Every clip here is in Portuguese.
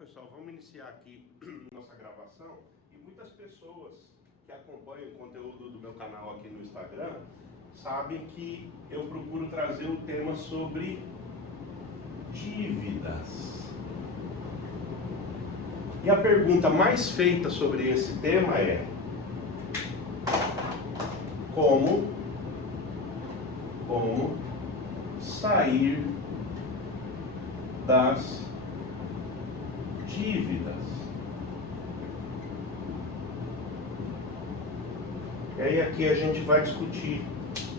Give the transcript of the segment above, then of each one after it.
pessoal, vamos iniciar aqui nossa gravação e muitas pessoas que acompanham o conteúdo do meu canal aqui no Instagram sabem que eu procuro trazer um tema sobre dívidas. E a pergunta mais feita sobre esse tema é: como sair das dívidas? E aí aqui a gente vai discutir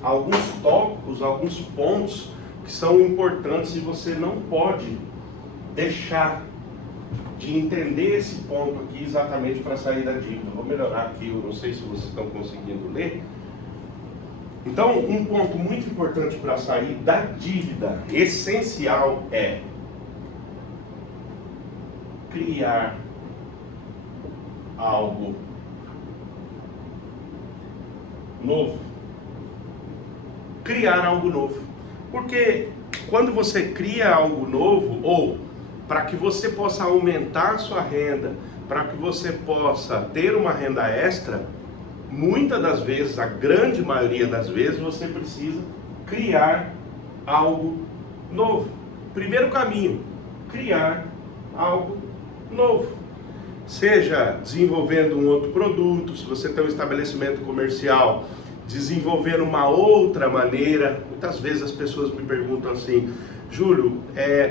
alguns tópicos, alguns pontos que são importantes e você não pode deixar de entender esse ponto aqui exatamente para sair da dívida. Vou melhorar aqui, eu não sei se vocês estão conseguindo ler. Então, um ponto muito importante para sair da dívida, essencial, é criar algo novo. Criar algo novo. Porque quando você cria algo novo, ou para que você possa aumentar a sua renda, para que você possa ter uma renda extra, muitas das vezes, a grande maioria das vezes, você precisa criar algo novo. Primeiro caminho, criar algo novo. Seja desenvolvendo um outro produto, se você tem um estabelecimento comercial, desenvolver uma outra maneira. Muitas vezes as pessoas me perguntam assim: Júlio,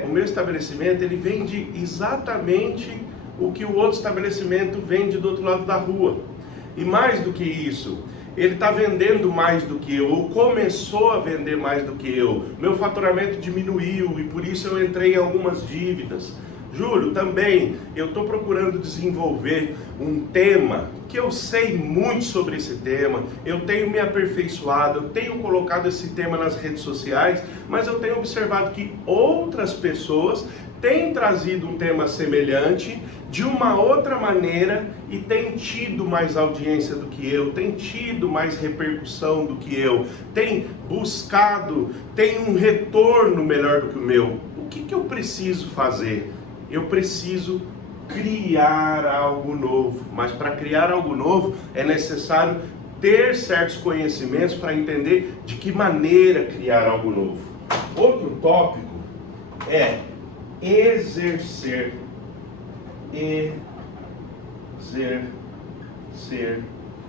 o meu estabelecimento ele vende exatamente o que o outro estabelecimento vende do outro lado da rua. E mais do que isso, ele está vendendo mais do que eu, ou começou a vender mais do que eu. Meu faturamento diminuiu e por isso eu entrei em algumas dívidas. Júlio, também eu estou procurando desenvolver um tema que eu sei muito sobre esse tema, eu tenho me aperfeiçoado, eu tenho colocado esse tema nas redes sociais, mas eu tenho observado que outras pessoas têm trazido um tema semelhante de uma outra maneira e têm tido mais audiência do que eu, têm tido mais repercussão do que eu, têm buscado, têm um retorno melhor do que o meu. O que eu preciso fazer? Eu preciso criar algo novo, mas para criar algo novo é necessário ter certos conhecimentos para entender de que maneira criar algo novo. Outro tópico é exercer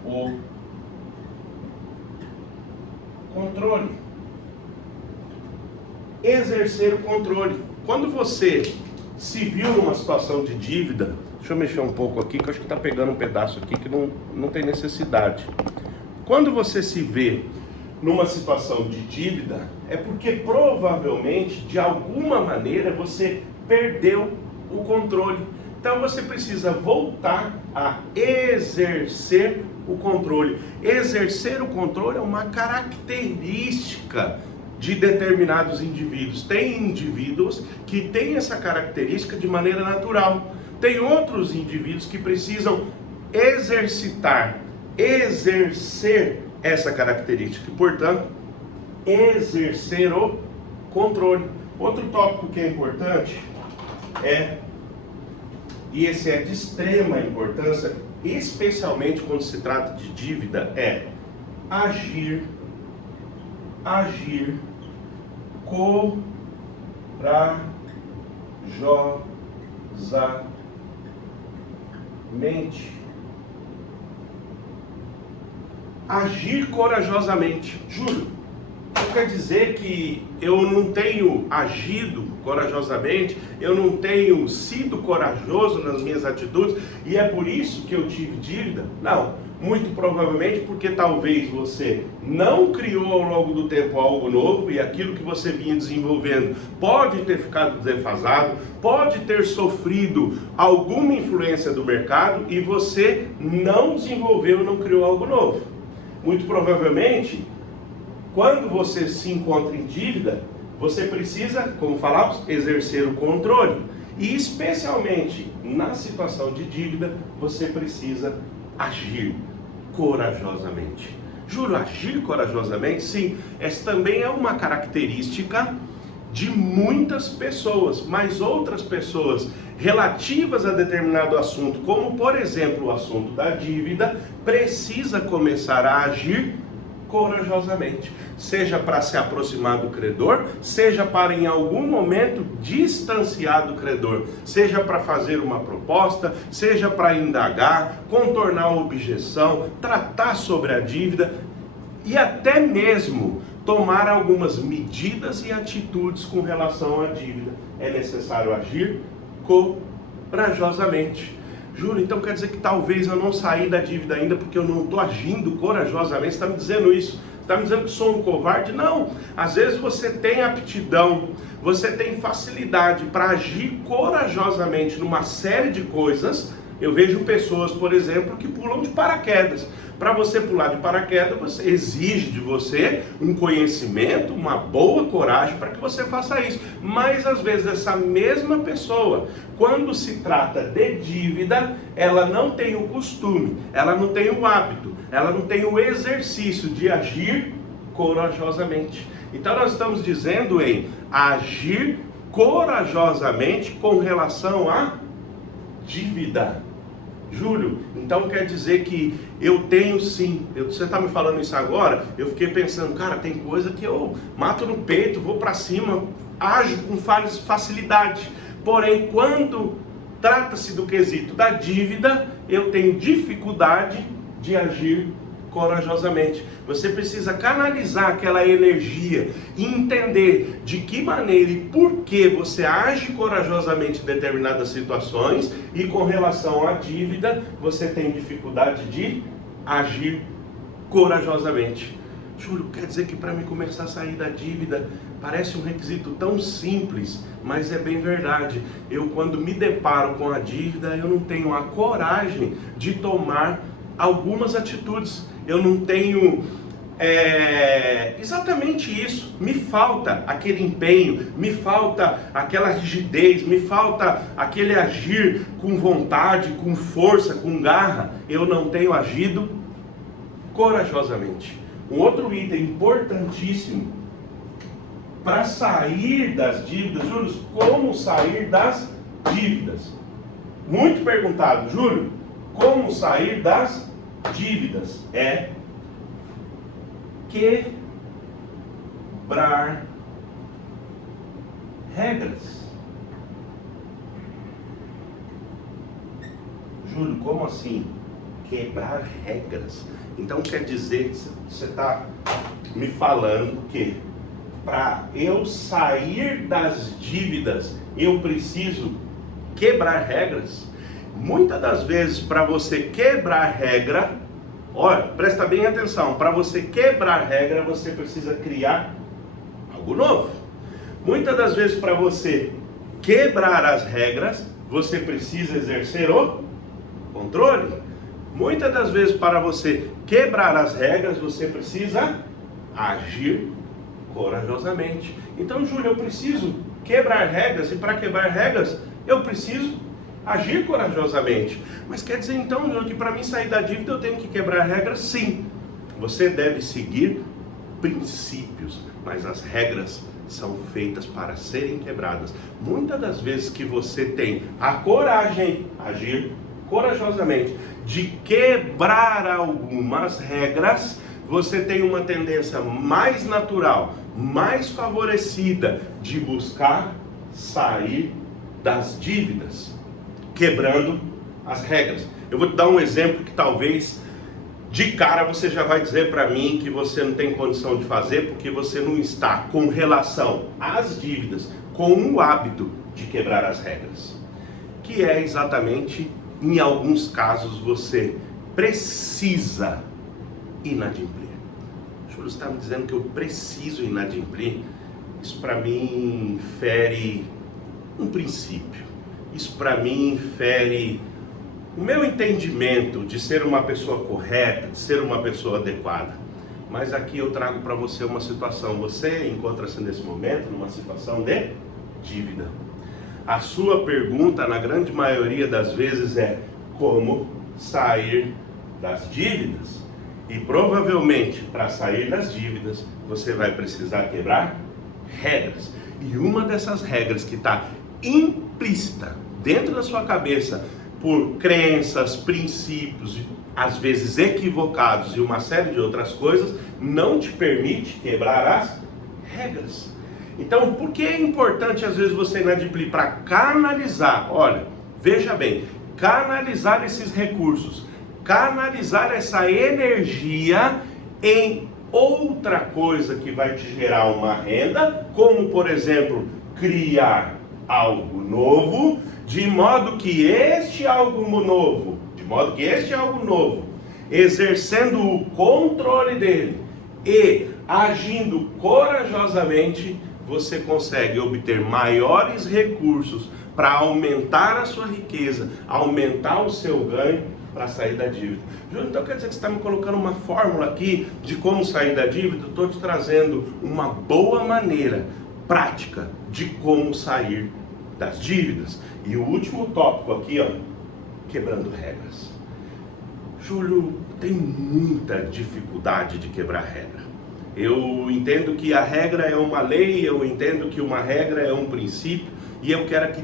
o controle. Exercer o controle. Quando você se viu numa situação de dívida, deixa eu mexer um pouco aqui, que eu acho que está pegando um pedaço aqui que não tem necessidade. Quando você se vê numa situação de dívida, é porque provavelmente, de alguma maneira, você perdeu o controle. Então você precisa voltar a exercer o controle. Exercer o controle é uma característica de determinados indivíduos. Tem indivíduos que têm essa característica de maneira natural. Tem outros indivíduos que precisam exercer essa característica e, portanto, exercer o controle. Outro tópico que é importante e esse é de extrema importância, especialmente quando se trata de dívida, é agir corajosamente. Agir corajosamente. Júlio, não quer dizer que eu não tenho agido corajosamente, eu não tenho sido corajoso nas minhas atitudes e é por isso que eu tive dívida? Não, muito provavelmente porque talvez você não criou ao longo do tempo algo novo e aquilo que você vinha desenvolvendo pode ter ficado defasado, pode ter sofrido alguma influência do mercado e você não desenvolveu, não criou algo novo. Muito provavelmente, quando você se encontra em dívida, você precisa, como falamos, exercer o controle. E especialmente na situação de dívida, você precisa agir corajosamente. Júlio, agir corajosamente? Sim, essa também é uma característica de muitas pessoas, mas outras pessoas relativas a determinado assunto, como por exemplo o assunto da dívida, precisa começar a agir corajosamente, seja para se aproximar do credor, seja para em algum momento distanciar do credor, seja para fazer uma proposta, seja para indagar, contornar a objeção, tratar sobre a dívida e até mesmo tomar algumas medidas e atitudes com relação à dívida. É necessário agir corajosamente. Júlio, então quer dizer que talvez eu não saí da dívida ainda porque eu não estou agindo corajosamente? Você está me dizendo isso? Você está me dizendo que sou um covarde? Não, às vezes você tem aptidão, você tem facilidade para agir corajosamente numa série de coisas. Eu vejo pessoas, por exemplo, que pulam de paraquedas. Para você pular de paraquedas, você exige de você um conhecimento, uma boa coragem para que você faça isso. Mas às vezes essa mesma pessoa, quando se trata de dívida, ela não tem o costume, ela não tem o hábito, ela não tem o exercício de agir corajosamente. Então nós estamos dizendo em agir corajosamente com relação à dívida. Júlio, então quer dizer que eu tenho sim, você está me falando isso agora, eu fiquei pensando, cara, tem coisa que eu mato no peito, vou para cima, ajo com facilidade, porém quando trata-se do quesito da dívida, eu tenho dificuldade de agir corajosamente. Você precisa canalizar aquela energia e entender de que maneira e por que você age corajosamente em determinadas situações e com relação à dívida você tem dificuldade de agir corajosamente. Júlio, quer dizer que para mim começar a sair da dívida parece um requisito tão simples, mas é bem verdade. Eu quando me deparo com a dívida, eu não tenho a coragem de tomar algumas atitudes. Eu não tenho exatamente isso. Me falta aquele empenho, me falta aquela rigidez, me falta aquele agir com vontade, com força, com garra. Eu não tenho agido corajosamente. Um outro item importantíssimo para sair das dívidas, Júlio, como sair das dívidas? Muito perguntado, Júlio, como sair das dívidas? É quebrar regras. Júlio, como assim? Quebrar regras? Então quer dizer que você está me falando que para eu sair das dívidas eu preciso quebrar regras? Muitas das vezes, para você quebrar regra, olha, presta bem atenção, para você quebrar regra, você precisa criar algo novo. Muitas das vezes, para você quebrar as regras, você precisa exercer o controle. Muitas das vezes, para você quebrar as regras, você precisa agir corajosamente. Então, Júlio, eu preciso quebrar regras, e para quebrar regras, eu preciso agir corajosamente. Mas quer dizer então, Júlio, que para mim sair da dívida eu tenho que quebrar regras? Sim. Você deve seguir princípios, mas as regras são feitas para serem quebradas. Muitas das vezes que você tem a coragem, agir corajosamente, de quebrar algumas regras, você tem uma tendência mais natural, mais favorecida de buscar sair das dívidas, quebrando as regras. Eu vou te dar um exemplo que talvez de cara você já vai dizer para mim que você não tem condição de fazer porque você não está com relação às dívidas com o hábito de quebrar as regras, que é exatamente, em alguns casos, você precisa inadimplir. Júlio, você está me dizendo que eu preciso inadimplir? Isso para mim fere um princípio. Isso para mim fere o meu entendimento de ser uma pessoa correta, de ser uma pessoa adequada. Mas aqui eu trago para você uma situação. Você encontra-se nesse momento numa situação de dívida. A sua pergunta, na grande maioria das vezes, é como sair das dívidas. E provavelmente, para sair das dívidas, você vai precisar quebrar regras. E uma dessas regras que está implícita dentro da sua cabeça por crenças, princípios, às vezes equivocados e uma série de outras coisas, não te permite quebrar as regras. Então, por que é importante às vezes você inadimplir? Para canalizar, olha, veja bem, canalizar esses recursos, canalizar essa energia em outra coisa que vai te gerar uma renda, como por exemplo, criar algo novo, de modo que este algo novo, exercendo o controle dele e agindo corajosamente, você consegue obter maiores recursos para aumentar a sua riqueza, aumentar o seu ganho para sair da dívida. Júlio, então quer dizer que você está me colocando uma fórmula aqui de como sair da dívida? Eu estou te trazendo uma boa maneira prática de como sair das dívidas. E o último tópico aqui, ó, quebrando regras. Júlio, tem muita dificuldade de quebrar regra. Eu entendo que a regra é uma lei, eu entendo que uma regra é um princípio, e eu quero aqui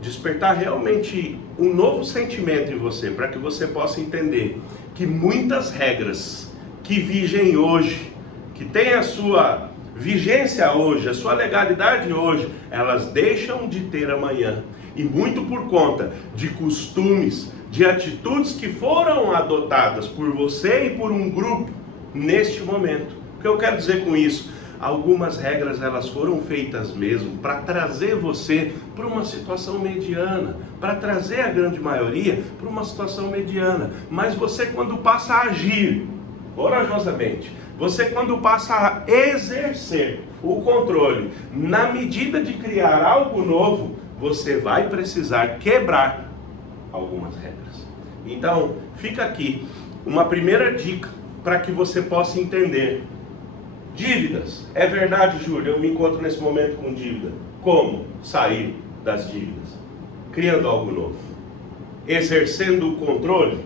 despertar realmente um novo sentimento em você, para que você possa entender que muitas regras que vigem hoje, que têm a sua vigência hoje, a sua legalidade hoje, elas deixam de ter amanhã, e muito por conta de costumes, de atitudes que foram adotadas por você e por um grupo neste momento. O que eu quero dizer com isso? Algumas regras elas foram feitas mesmo para trazer você para uma situação mediana, para trazer a grande maioria para uma situação mediana. Mas você, quando passa a agir corajosamente, você quando passa a exercer o controle na medida de criar algo novo, você vai precisar quebrar algumas regras. Então, fica aqui uma primeira dica para que você possa entender. Dívidas. É verdade, Júlio, eu me encontro nesse momento com dívida. Como sair das dívidas? Criando algo novo. Exercendo o controle,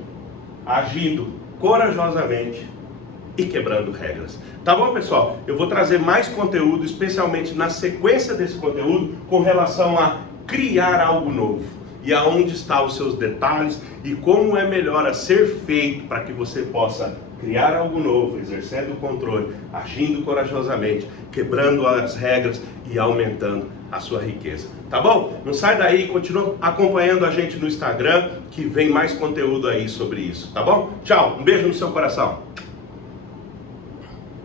agindo corajosamente e quebrando regras. Tá bom, pessoal? Eu vou trazer mais conteúdo, especialmente na sequência desse conteúdo, com relação a criar algo novo. E aonde estão os seus detalhes e como é melhor a ser feito para que você possa criar algo novo, exercendo o controle, agindo corajosamente, quebrando as regras e aumentando a sua riqueza. Tá bom? Não sai daí, continua acompanhando a gente no Instagram, que vem mais conteúdo aí sobre isso, tá bom? Tchau, um beijo no seu coração.